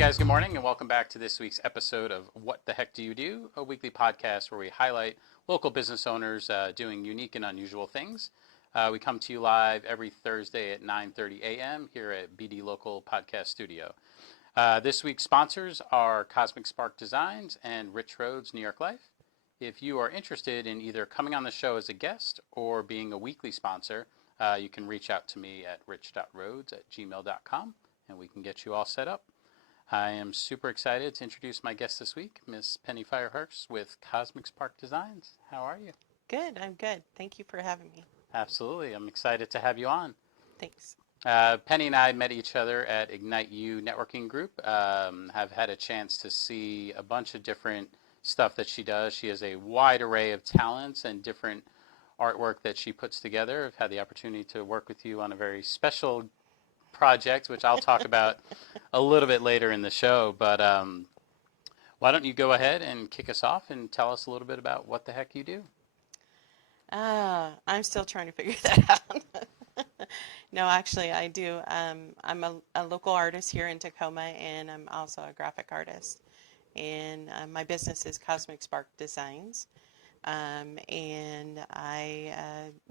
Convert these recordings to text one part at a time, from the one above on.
guys, good morning, and welcome back to this week's episode of What the Heck Do You Do, a weekly podcast where we highlight local business owners doing unique and unusual things. We come to you live every Thursday at 9:30 a.m. here at BD Local Podcast Studio. This week's sponsors are Cosmic Spark Designs and Rich Roads New York Life. If you are interested in either coming on the show as a guest or being a weekly sponsor, you can reach out to me at rich.roads@gmail.com, and we can get you all set up. I am super excited to introduce my guest this week, Miss Penny Firehurst with Cosmic Spark Designs. How are you? Good, I'm good. Thank you for having me. Absolutely. I'm excited to have you on. Thanks. Penny and I met each other at Ignite U Networking Group. Have had a chance to see a bunch of different stuff that she does. She has a wide array of talents and different artwork that she puts together. I've had the opportunity to work with you on a very special project, which I'll talk about a little bit later in the show. But why don't you go ahead and kick us off and tell us a little bit about what the heck you do? I'm still trying to figure that out. No, actually, I do. I'm a local artist here in Tacoma, and I'm also a graphic artist. And my business is Cosmic Spark Designs. And I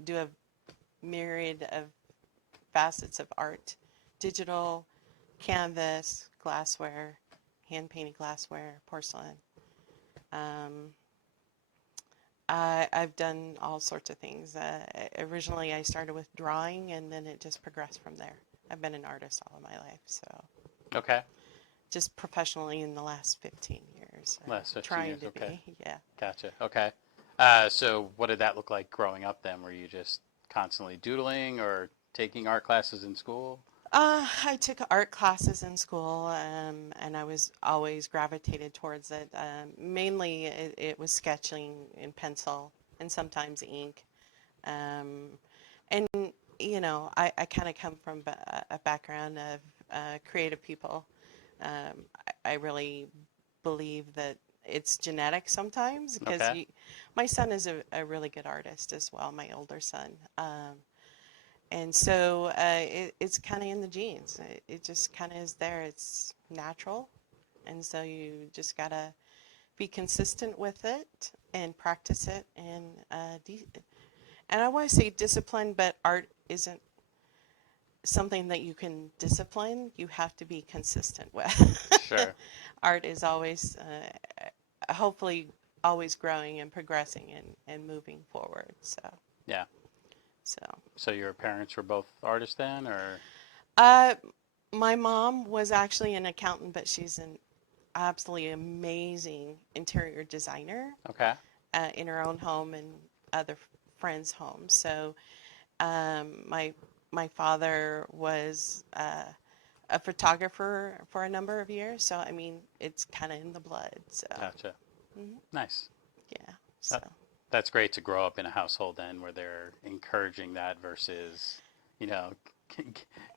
do a myriad of facets of art: digital, canvas, glassware, hand-painted glassware, porcelain. I've done all sorts of things. Originally, I started with drawing, and then it just progressed from there. I've been an artist all of my life, so Okay. just professionally in the last 15 years. Last 15 trying years, to okay. be, yeah. Gotcha. Okay. So what did that look like growing up then? Were you just constantly doodling or taking art classes in school? I took art classes in school, and I was always gravitated towards it. Mainly, it was sketching in pencil and sometimes ink. Um, and, I kind of come from a background of creative people. I really believe that it's genetic sometimes because Okay. my son is a really good artist as well, my older son. And so it's kind of in the genes. It just kind of is there. It's natural. And so you just got to be consistent with it and practice it. And I want to say discipline, but art isn't something that you can discipline. You have to be consistent with. Sure. Art is always, hopefully, always growing and progressing and moving forward. Yeah. So. So your parents were both artists then, or? Uh, my mom was actually an accountant, but she's an absolutely amazing interior designer Okay. in her own home and other friends' homes. So my father was a photographer for a number of years. So I mean, it's kind of in the blood. So Gotcha. mhm, Nice. yeah. So. That, that's great to grow up in a household then where they're encouraging that versus, you know,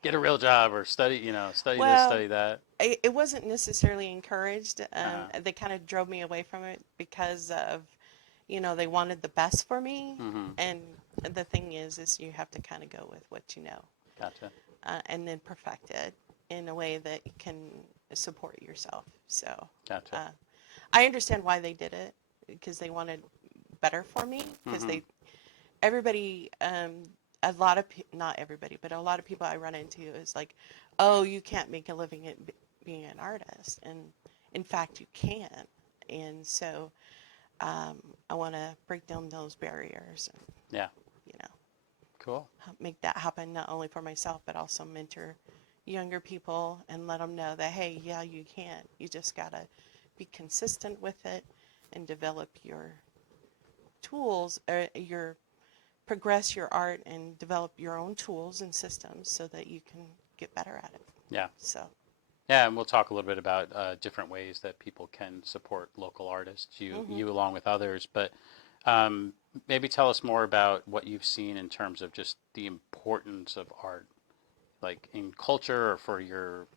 get a real job or study, study this, Well, study that. it wasn't necessarily encouraged. Uh-huh. They kind of drove me away from it because of, they wanted the best for me. Mm-hmm. And the thing is you have to kind of go with what you know, Gotcha. and then perfect it in a way that you can support yourself. So Gotcha. uh, I understand why they did it because they wanted better for me because Mm-hmm. everybody, a lot of, not everybody, but a lot of people I run into is like, oh, you can't make a living at being an artist. And in fact, you can. And so I want to break down those barriers and, Yeah. you know, Cool. help make that happen not only for myself, but also mentor younger people and let them know that, hey, yeah, you can. You just got to be consistent with it and develop your tools, or progress your art and develop your own tools and systems so that you can get better at it. Yeah. So, Yeah, and we'll talk a little bit about different ways that people can support local artists, hmm you along with others. But um, maybe tell us more about what you've seen in terms of just the importance of art, like in culture or for your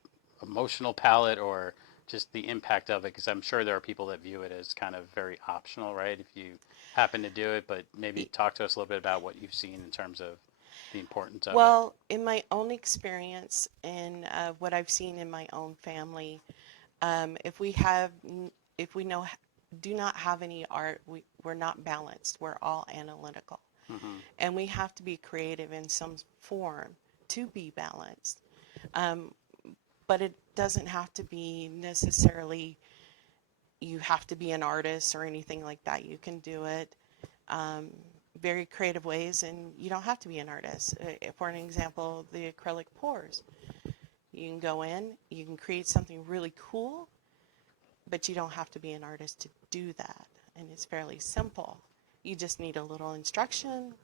emotional palette or just the impact of it. Because I'm sure there are people that view it as kind of very optional, right? If you happen to do it, but maybe talk to us a little bit about what you've seen in terms of the importance of it. well, in my own experience and what I've seen in my own family, If we have, if we know, do not have any art, we're not balanced. We're all analytical. Mm-hmm. And we have to be creative in some form to be balanced. Um, but it doesn't have to be necessarily, you have to be an artist or anything like that. You can do it um, very creative ways, and you don't have to be an artist. For an example, the acrylic pours. You can go in, you can create something really cool, but you don't have to be an artist to do that. And it's fairly simple. You just need a little instruction,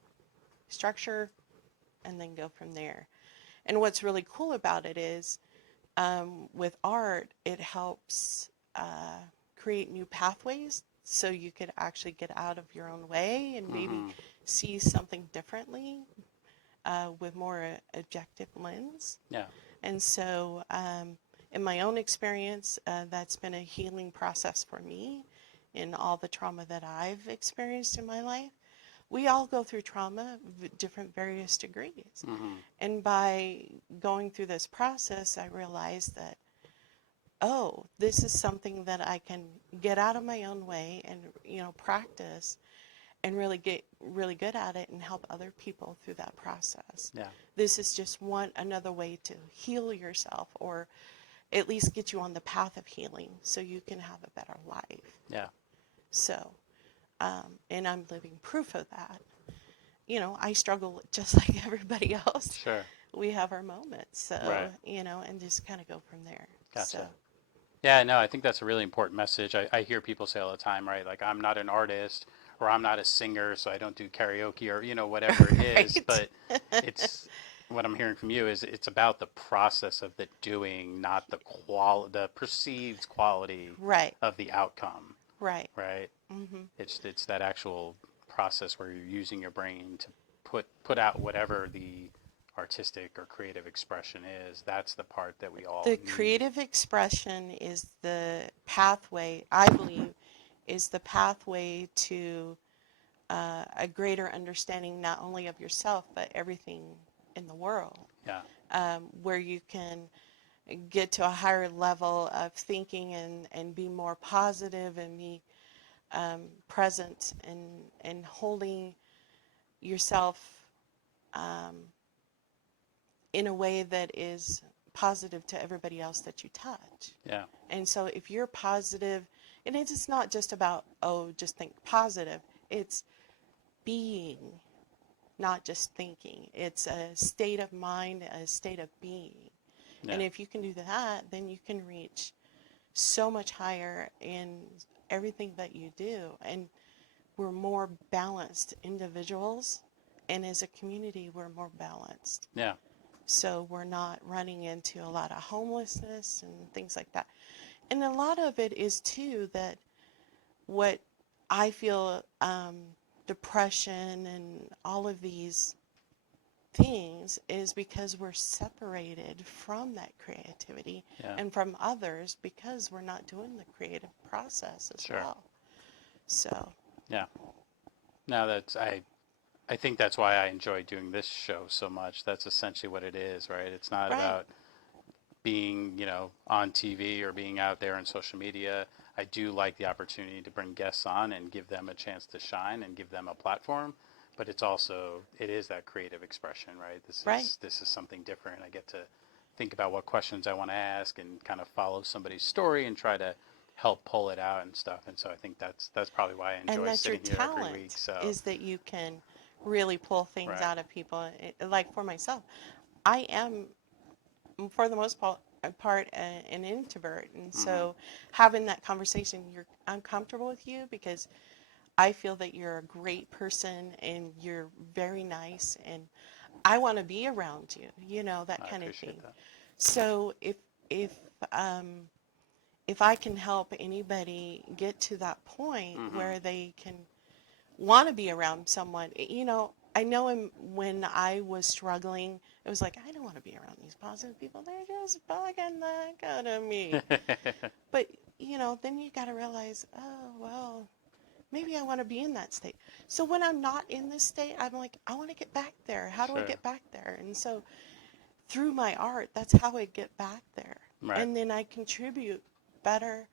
structure, and then go from there. And what's really cool about it is with art, it helps create new pathways so you could actually get out of your own way and maybe Mm-hmm. see something differently with more objective lens. Yeah. And so, in my own experience, that's been a healing process for me in all the trauma that I've experienced in my life. We all go through trauma, different various degrees. Mm-hmm. And by going through this process, I realized that, oh, this is something that I can get out of my own way and, practice and really get really good at it and help other people through that process. Yeah. This is just another way to heal yourself, or at least get you on the path of healing so you can have a better life. Yeah. So, and I'm living proof of that. I struggle just like everybody else. Sure. We have our moments. So, Right. And just kind of go from there. Gotcha. So, Yeah, no, I think that's a really important message. I hear people say all the time, right? Like, I'm not an artist or I'm not a singer, so I don't do karaoke or, whatever it is. right. But it's what I'm hearing from you is it's about the process of the doing, not the perceived quality Right. of the outcome, Right. right? Mm-hmm. It's that actual process where you're using your brain to put out whatever the artistic or creative expression is. That's the part that we all The need. creative expression is the pathway, I believe, is the pathway to a greater understanding not only of yourself, but everything in the world, Yeah. where you can get to a higher level of thinking and be more positive and be present and holding yourself in a way that is positive to everybody else that you touch. Yeah. And so if you're positive, and it's not just about, oh, just think positive. It's being, not just thinking. It's a state of mind, a state of being. Yeah. And if you can do that, then you can reach so much higher in everything that you do. And we're more balanced individuals. And as a community, we're more balanced. Yeah. So we're not running into a lot of homelessness and things like that. And a lot of it is, too, that what I feel depression and all of these things is because we're separated from that creativity Yeah. and from others because we're not doing the creative process as Sure. well. So, Yeah. No, I think that's why I enjoy doing this show so much. That's essentially what it is, right? It's not right, about being, on TV or being out there on social media. I do like the opportunity to bring guests on and give them a chance to shine and give them a platform. But it is that creative expression, right? right. This is something different. I get to think about what questions I want to ask and kind of follow somebody's story and try to help pull it out and stuff. And so I think that's probably why I And enjoy that's your sitting here every week. talent, So is that you can really pull things right. out of people. Like for myself, I am, for the most part, an introvert. And Mm-hmm. so having that conversation, I'm comfortable with you because I feel that you're a great person and you're very nice and I want to be around you, that I kind of appreciate thing. that. So if um, if I can help anybody get to that point Mm-hmm. where they can want to be around someone, I know when I was struggling, it was like, I don't want to be around these positive people. They're just bugging the heck out of me. But, then you got to realize, oh, well, maybe I want to be in that state. So when I'm not in this state, I'm like, I want to get back there. How do I Sure. get back there? And so, through my art, that's how I get back there. Right. And then I contribute better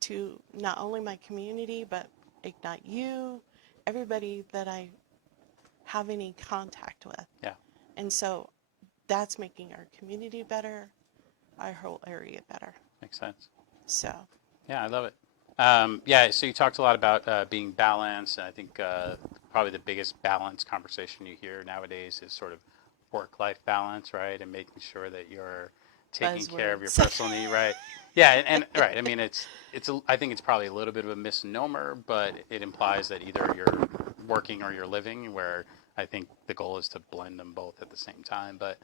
to not only my community, but ignite you, everybody that I have any contact with. Yeah. And so that's making our community better, our whole area better. Makes sense. So. Yeah, I love it. Yeah, so you talked a lot about being balanced, and I think probably the biggest balance conversation you hear nowadays is sort of work-life balance, right? And making sure that you're taking care of your Buzzwords. personal need, right? Yeah, and right. I mean, I think it's probably a little bit of a misnomer, but it implies that either you're working or you're living, where I think the goal is to blend them both at the same time. But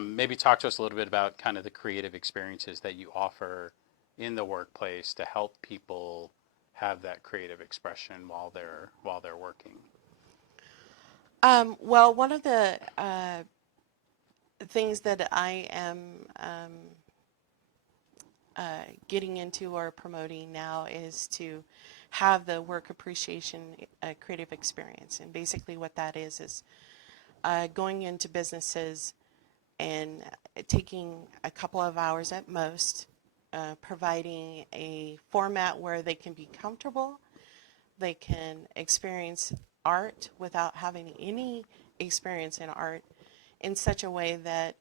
maybe talk to us a little bit about kind of the creative experiences that you offer in the workplace to help people have that creative expression while they're working. Well, one of the things that I am getting into or promoting now is to have the work appreciation creative experience. And basically what that is going into businesses and taking a couple of hours at most, providing a format where they can be comfortable, they can experience art without having any experience in art in such a way that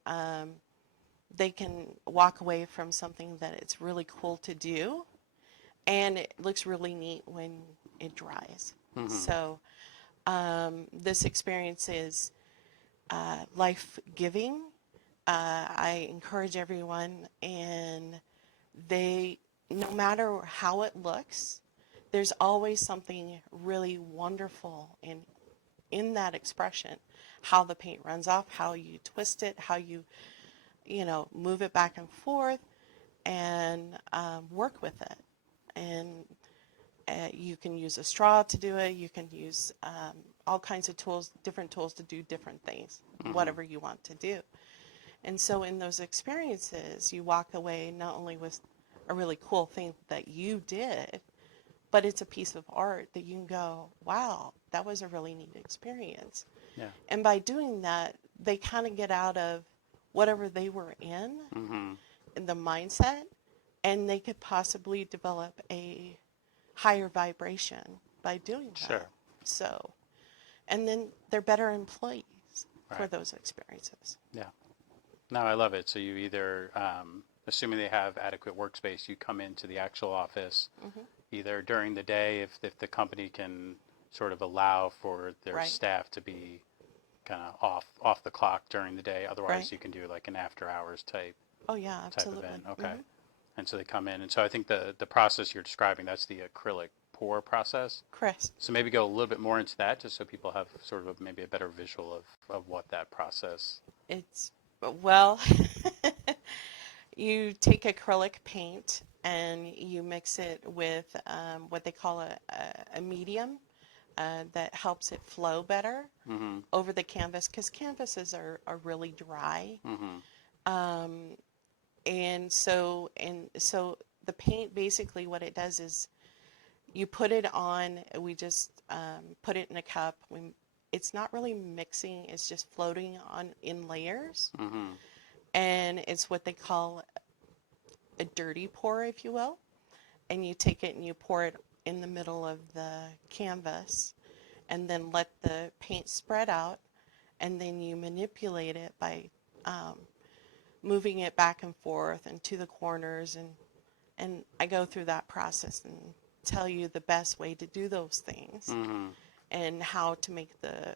they can walk away from something that it's really cool to do and it looks really neat when it dries. Mm-hmm. So this experience is life-giving. I encourage everyone, and no matter how it looks, there's always something really wonderful in that expression. How the paint runs off, how you twist it, how you move it back and forth, and work with it. And you can use a straw to do it. You can use all kinds of tools, different tools to do different things, whatever you want to do. And so in those experiences, you walk away not only with a really cool thing that you did, but it's a piece of art that you can go, wow, that was a really neat experience. Yeah. And by doing that, they kind of get out of whatever they were in the mindset, and they could possibly develop a higher vibration by doing that. Sure. So, and then they're better employees for Right. those experiences. Yeah. No, I love it. So you either, assuming they have adequate workspace, you come into the actual office either during the day if the company can sort of allow for their Right. staff to be kind of off the clock during the day. Otherwise, Right. you can do like an after hours type Oh yeah, absolutely. event. Okay. And so they come in. And so I think the process you're describing, that's the acrylic pour process. Correct. So maybe go a little bit more into that just so people have sort of maybe a better visual of what that process. It's, well, you take acrylic paint and you mix it with what they call a medium that helps it flow better over the canvas, because canvases are really dry. And so the paint, basically what it does is you put it on, we just put it in a cup. It's not really mixing, it's just floating on in layers. And it's what they call a dirty pour, if you will. And you take it and you pour it in the middle of the canvas and then let the paint spread out, and then you manipulate it by moving it back and forth and to the corners, and I go through that process and tell you the best way to do those things and how to make the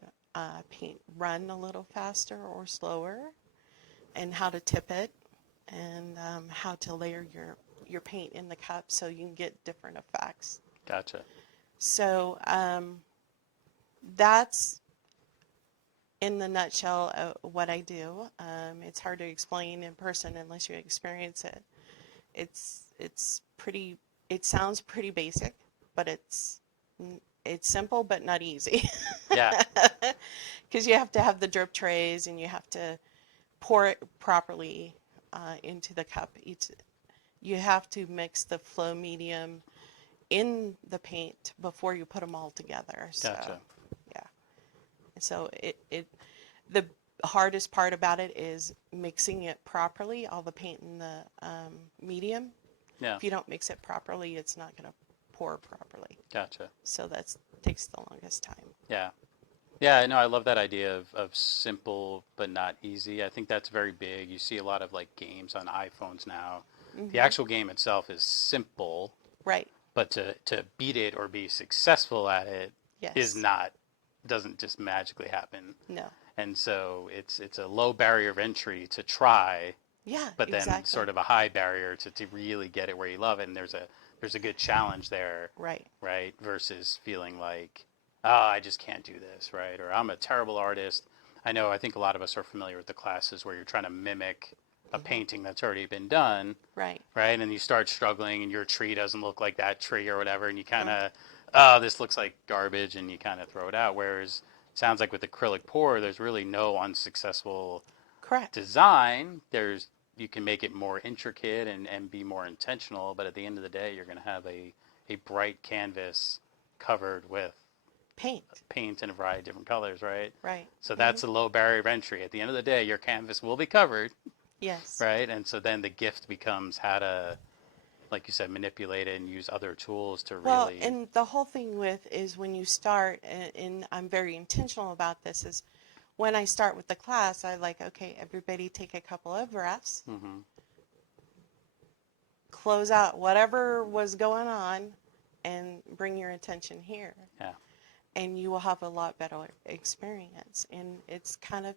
paint run a little faster or slower, and how to tip it, and how to layer your paint in the cup so you can get different effects. Gotcha. So that's in the nutshell what I do. It's hard to explain in person unless you experience it. It's pretty. It sounds pretty basic, but it's simple but not easy. Yeah. Because you have to have the drip trays and you have to pour it properly into the cup. You have to mix the flow medium in the paint before you put them all together. So, Gotcha. yeah. So the hardest part about it is mixing it properly, all the paint in the medium. Yeah. If you don't mix it properly, it's not going to pour properly. Gotcha. So that takes the longest time. Yeah. Yeah, no, I love that idea of simple but not easy. I think that's very big. You see a lot of like games on iPhones now. The actual game itself is simple, Right. but to beat it or be successful at it is Yes. not, doesn't just magically happen. No. And so it's a low barrier of entry to try, Yeah, but then exactly. sort of a high barrier to really get it where you love it. And there's a good challenge there, Right. right? Versus feeling like, oh, I just can't do this, right? Or I'm a terrible artist. I think a lot of us are familiar with the classes where you're trying to mimic a painting that's already been done, Right. right? And you start struggling and your tree doesn't look like that tree or whatever. And you kind of, Right. oh, this looks like garbage, and you kind of throw it out. Whereas it sounds like with acrylic pour, there's really no unsuccessful Correct. design. You can make it more intricate and be more intentional, but at the end of the day, you're going to have a bright canvas covered with Paint. in a variety of different colors, right? Right. So that's a low barrier of entry. At the end of the day, your canvas will be covered, Yes. right? And so then the gift becomes how to, like you said, manipulate it and use other tools to Well, really. and the whole thing with is when you start, and I'm very intentional about this, is when I start with the class, I like, okay, everybody take a couple of breaths, close out whatever was going on, and bring your attention here. Yeah. And you will have a lot better experience. And it's kind of,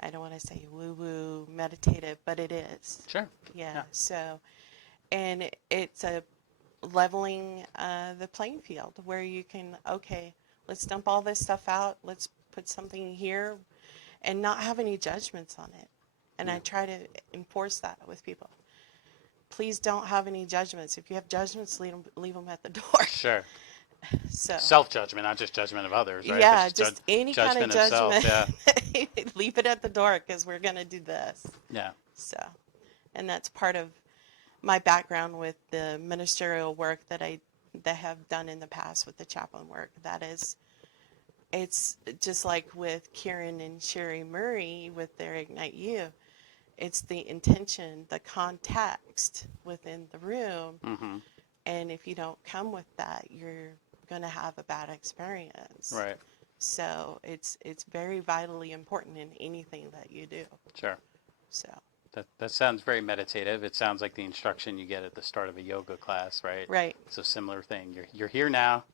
I don't want to say woo-woo meditative, but it is. Sure. Yeah. Yeah. So, and it's a leveling the playing field where you can, okay, let's dump all this stuff out. Let's put something here and not have any judgments on it. And I try to enforce that with people. Please don't have any judgments. If you have judgments, leave them at the door. Sure. So Self-judgment, not just judgment of others, right? yeah, But just any kind of judgment judgment. of self, yeah. Leave it at the door because we're going to do this. Yeah. So, and that's part of my background with the ministerial work that I have done in the past with the chaplain work. That is, it's just like with Kieran and Sherry Murray with their Ignite You. It's the intention, the context within the room. And if you don't come with that, you're going to have a bad experience. Right. So it's very vitally important in anything that you do. Sure. So That sounds very meditative. It sounds like the instruction you get at the start of a yoga class, right? right, It's a similar thing. You're here now.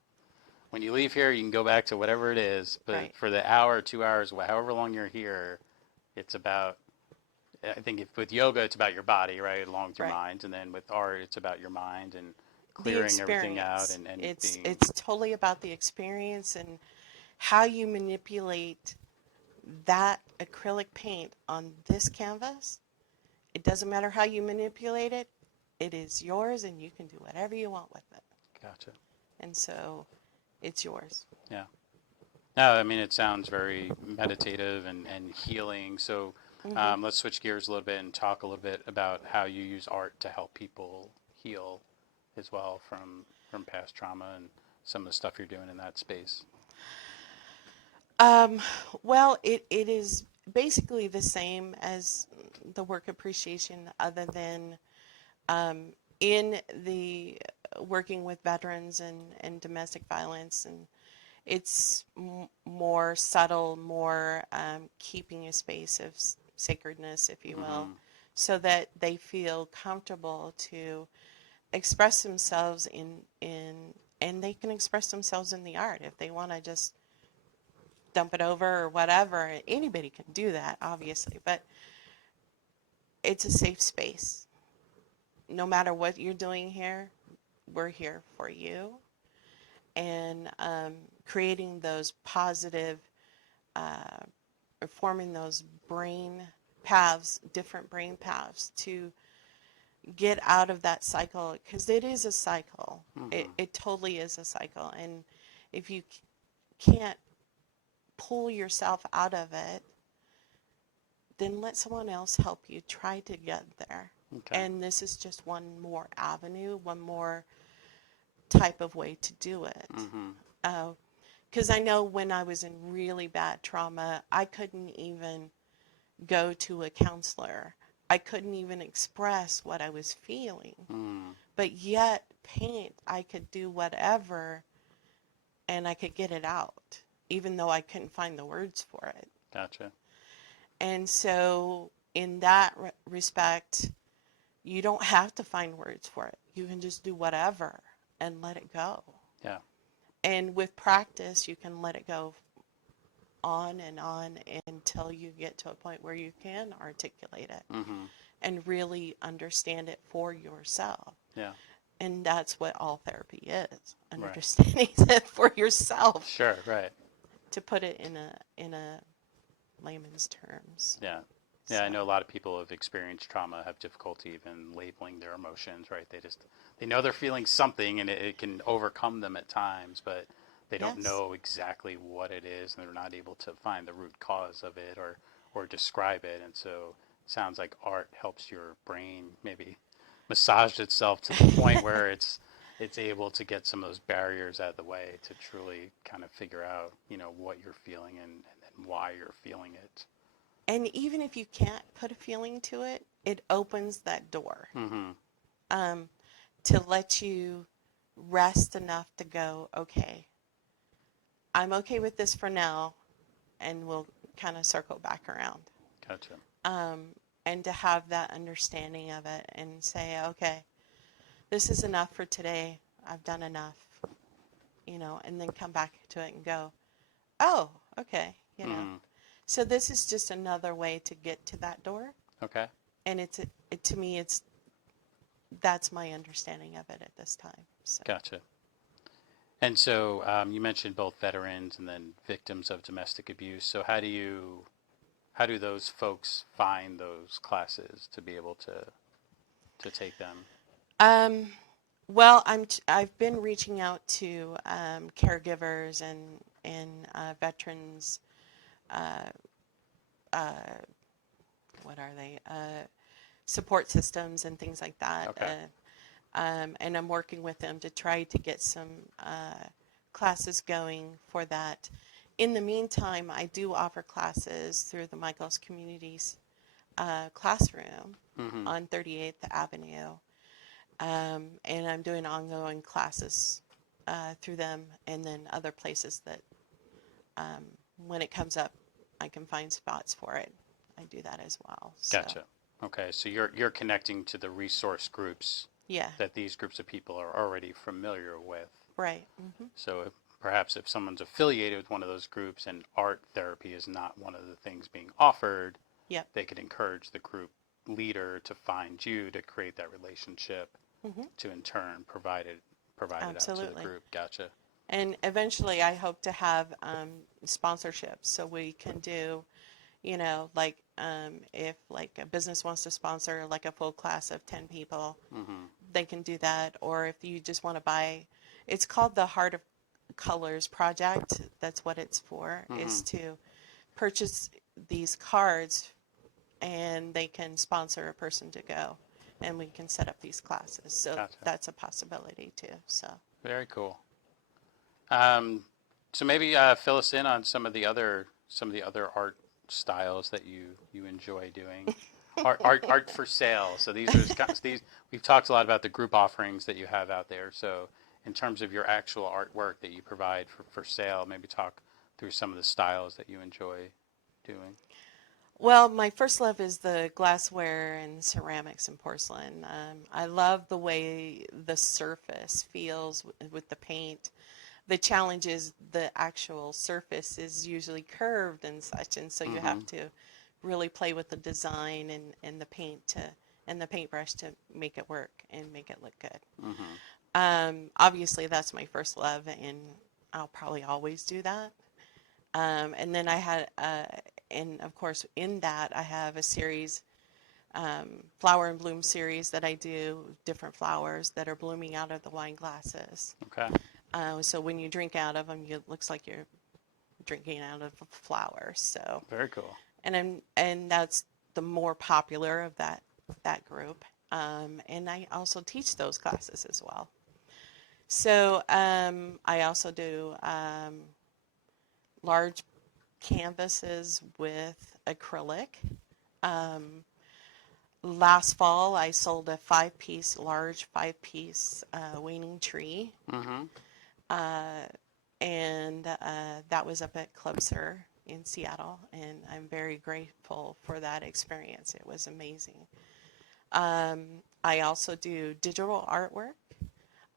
When you leave here, you can go back to whatever it is. But Right. for the hour, 2 hours, however long you're here, it's about. I think if with yoga, it's about your body, right, along with your Right. mind, and then with art, it's about your mind and the clearing everything out experience. and It's being. it's totally about the experience and how you manipulate that acrylic paint on this canvas. It doesn't matter how you manipulate it. It is yours, and you can do whatever you want with it. Gotcha. And so, it's yours. Yeah. No, I mean, it sounds very meditative and healing. So let's switch gears a little bit and talk a little bit about how you use art to help people heal as well from past trauma and some of the stuff you're doing in that space. Well, it is basically the same as the work appreciation, other than in the working with veterans and domestic violence, and it's more subtle, more keeping a space of sacredness, if you will, so that they feel comfortable to express themselves and they can express themselves in the art if they want to just dump it over or whatever. Anybody can do that, obviously, but it's a safe space. No matter what you're doing here, we're here for you. And creating those positive, forming those brain paths, different brain paths to get out of that cycle, because it is a cycle. It totally is a cycle. And if you can't pull yourself out of it, then let someone else help you try to get there. Okay. And this is just one more avenue, one more type of way to do it. because I know when I was in really bad trauma, I couldn't even go to a counselor. I couldn't even express what I was feeling. Mm, But yet, paint, I could do whatever and I could get it out, even though I couldn't find the words for it. gotcha. And so, in that respect, you don't have to find words for it. You can just do whatever and let it go. Yeah. And with practice, you can let it go on until you get to a point where you can articulate it Mm-hmm. and really understand it for yourself. Yeah. And that's what all therapy is, Right. understanding it for yourself, Sure. Right. to put it in a layman's terms. Yeah. Yeah, So I know a lot of people who have experienced trauma have difficulty even labeling their emotions, right? They know they're feeling something and it can overcome them at times, but they don't yes, know exactly what it is and they're not able to find the root cause of it or describe it. And so it sounds like art helps your brain maybe massage itself to the point where it's able to get some of those barriers out of the way to truly kind of figure out, what you're feeling and why you're feeling it. and even if you can't put a feeling to it, it opens that door, Mm-hmm. um, to let you rest enough to go, okay, I'm okay with this for now, and we'll kind of circle back around. Gotcha. Um, and to have that understanding of it and say, okay, this is enough for today. I've done enough, and then come back to it and go, oh, okay. Mm-hmm. So this is just another way to get to that door. Okay. And to me, that's my understanding of it at this time. So. Gotcha. And so you mentioned both veterans and then victims of domestic abuse. So how do those folks find those classes to be able to take them? Um, well, I've been reaching out to caregivers and veterans. Uh, uh, what are they? Support systems and things like that. Okay. And I'm working with them to try to get some classes going for that. In the meantime, I do offer classes through the Michaels Communities classroom Mm-hmm. on 38th Avenue. And I'm doing ongoing classes through them, and then other places that um, when it comes up, I can find spots for it. I do that as well. So, Gotcha. Okay. So you're connecting to the resource groups yeah, that these groups of people are already familiar with. right. Hmm. So perhaps if someone's affiliated with one of those groups and art therapy is not one of the things being offered, Yep. they could encourage the group leader to find you to create that relationship Hmm. to in turn provide it out to the Absolutely. group. Gotcha. And eventually, I hope to have sponsorships so we can do, like if like a business wants to sponsor like a full class of 10 people, Mm-hmm. they can do that. Or if you just want to buy, it's called the Heart of Colors Project. That's what it's for, Mm-hmm. is to purchase these cards and they can sponsor a person to go and we can set up these classes. So Gotcha. that's a possibility too. So. Very cool. Um, so maybe fill us in on some of the other art styles that you enjoy doing. Art for sale. So these we've talked a lot about the group offerings that you have out there. So in terms of your actual artwork that you provide for sale, maybe talk through some of the styles that you enjoy doing. Well, my first love is the glassware and ceramics and porcelain. I love the way the surface feels with the paint. The challenge is the actual surface is usually curved and such, and so you Mm-hmm. have to really play with the design and the paint and the paintbrush to make it work and make it look good. Mm-hmm. Obviously, that's my first love, and I'll probably always do that. And then and of course, in that I have a series, flower and bloom series that I do, different flowers that are blooming out of the wine glasses. Okay. So when you drink out of them, it looks like you're drinking out of a flower. So, Very cool. and that's the more popular of that group. And I also teach those classes as well. So I also do. large canvases with acrylic. Last fall, I sold a large five-piece waning tree, Mm-hmm. and that was up at Club Sur in Seattle, and I'm very grateful for that experience. It was amazing. I also do digital artwork.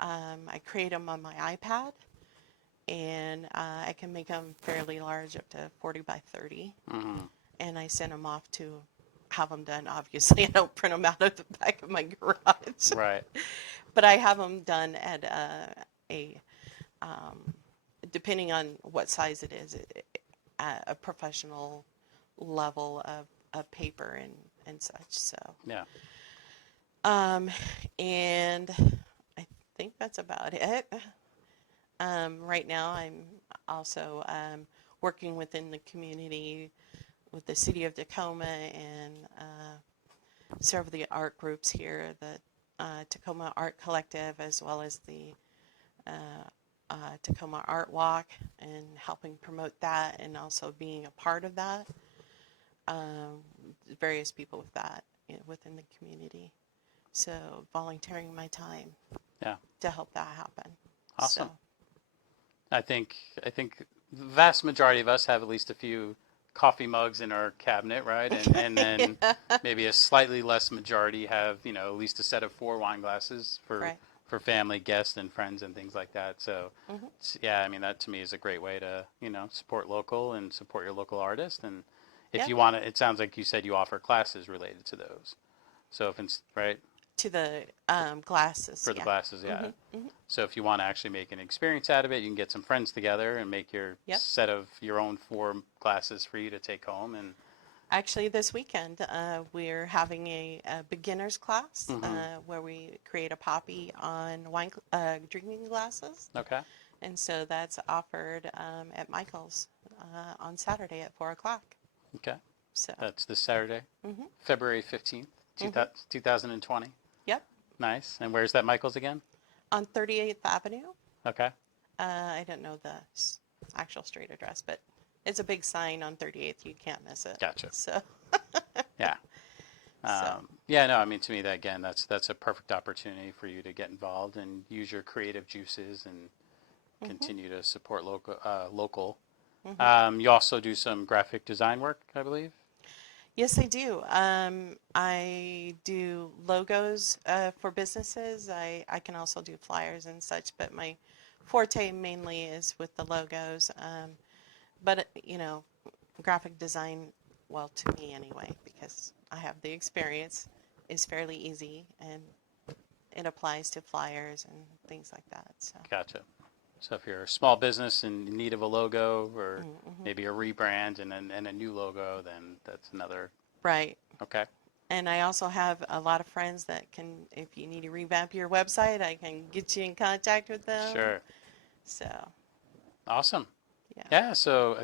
I create them on my iPad, and I can make them fairly large, up to 40 by 30, Mm-hmm. and I send them off to have them done. Obviously, I don't print them out of the back of my garage, Right. but I have them done at a depending on what size it is, at a professional level of paper and such. So, Yeah. and I think that's about it. Right now, I'm also working within the community with the city of Tacoma and several of the art groups here, the Tacoma Art Collective, as well as the Tacoma Art Walk, and helping promote that, and also being a part of that. Various people with that within the community. So volunteering my time Yeah. to help that happen. Awesome. So, I think the vast majority of us have at least a few coffee mugs in our cabinet, right? And then maybe a slightly less majority have, at least a set of 4 wine glasses right. for family, guests, and friends and things like that. So, Hmm. yeah, I mean, that to me is a great way to, support local and support your local artist. And if Yep. you want to, it sounds like you said you offer classes related to those. So if it's, right, To the glasses, for the yeah. glasses, yeah. Hmm. Hmm. So if you want to actually make an experience out of it, you can get some friends together and make your Yep. set of your own 4 glasses for you to take home. And Actually, this weekend we're having a beginner's class hmm where we create a poppy on drinking glasses, okay, and so that's offered at Michael's on Saturday at 4 o'clock. okay, So, that's this Saturday, hmm February 15th, hmm 2020. yep, Nice. And where's that Michael's again? on 38th Avenue. Okay, I don't know the actual street address, but it's a big sign on 38th. You can't miss it. gotcha. So, Yeah. so Yeah, no, I mean, to me, that again, that's a perfect opportunity for you to get involved and use your creative juices and hmm continue to support local. hmm You also do some graphic design work, I believe. Yes, I do. I do logos for businesses. I can also do flyers and such, but my forte mainly is with the logos. But, graphic design, well, to me anyway, because I have the experience, is fairly easy, and it applies to flyers and things like that. So, Gotcha. So if you're a small business in need of a logo or mm-hmm. maybe a rebrand and a new logo, then that's another. Right. Okay. And I also have a lot of friends that can, if you need to revamp your website, I can get you in contact with them. Sure. So, Awesome. yeah. Yeah. So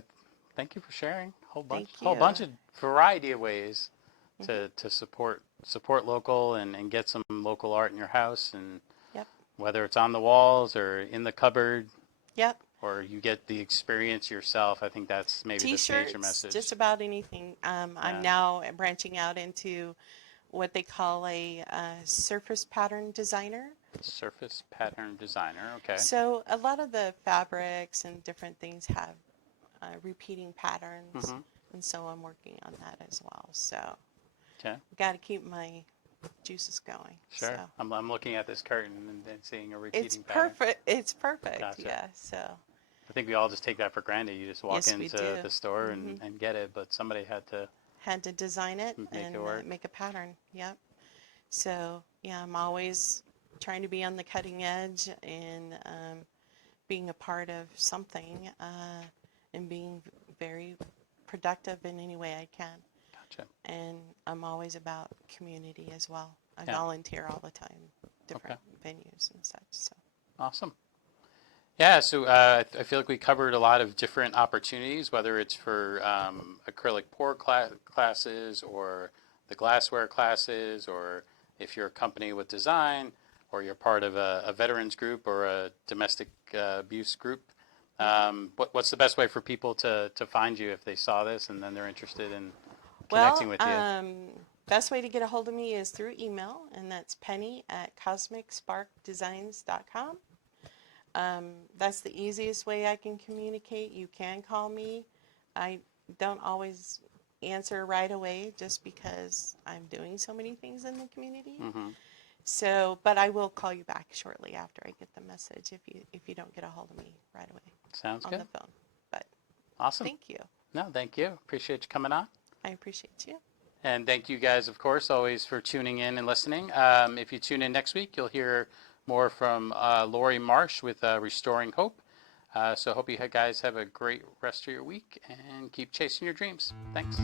thank you for sharing. Thank Whole you. bunch of variety of ways Hmm. to support local and get some local art in your house, and Yep. whether it's on the walls or in the cupboard Yep. or you get the experience yourself. I think that's maybe the major T-shirts, message. just about anything. I'm Yeah. now branching out into what they call a surface pattern designer. Surface pattern designer. Okay. So a lot of the fabrics and different things have repeating patterns, Mm-hmm. and so I'm working on that as well. So Okay. got to keep my juices going. So Sure. I'm looking at this curtain and seeing a it's repeating pattern. perfect. It's perfect. Gotcha. Yeah. So I think we all just take that for granted. You just walk yes, we into do. the store Hmm. and get it, but somebody had to Had to design it make and it work. make a pattern. Yep. So yeah, I'm always trying to be on the cutting edge and being a part of something and being very productive in any way I can. Gotcha. And I'm always about community as well. I Yeah. volunteer all the time, Okay. different venues and such. So Awesome. Yeah, so I feel like we covered a lot of different opportunities, whether it's for acrylic pour classes or the glassware classes, or if you're a company with design, or you're part of a veterans group or a domestic abuse group. What's the best way for people to find you if they saw this and then they're interested in Well, connecting with you? best way to get a hold of me is through email, and that's penny@cosmicsparkdesigns.com. That's the easiest way I can communicate. You can call me. I don't always answer right away just because I'm doing so many things in the community. Mm-hmm. So, but I will call you back shortly after I get the message if you don't get a hold of me right away Sounds on good. the phone. But Awesome. thank you. No, thank you. Appreciate you coming on. I appreciate you. And thank you guys, of course, always for tuning in and listening. If you tune in next week, you'll hear more from Lori Marsh with Restoring Hope. So hope you guys have a great rest of your week and keep chasing your dreams. Thanks.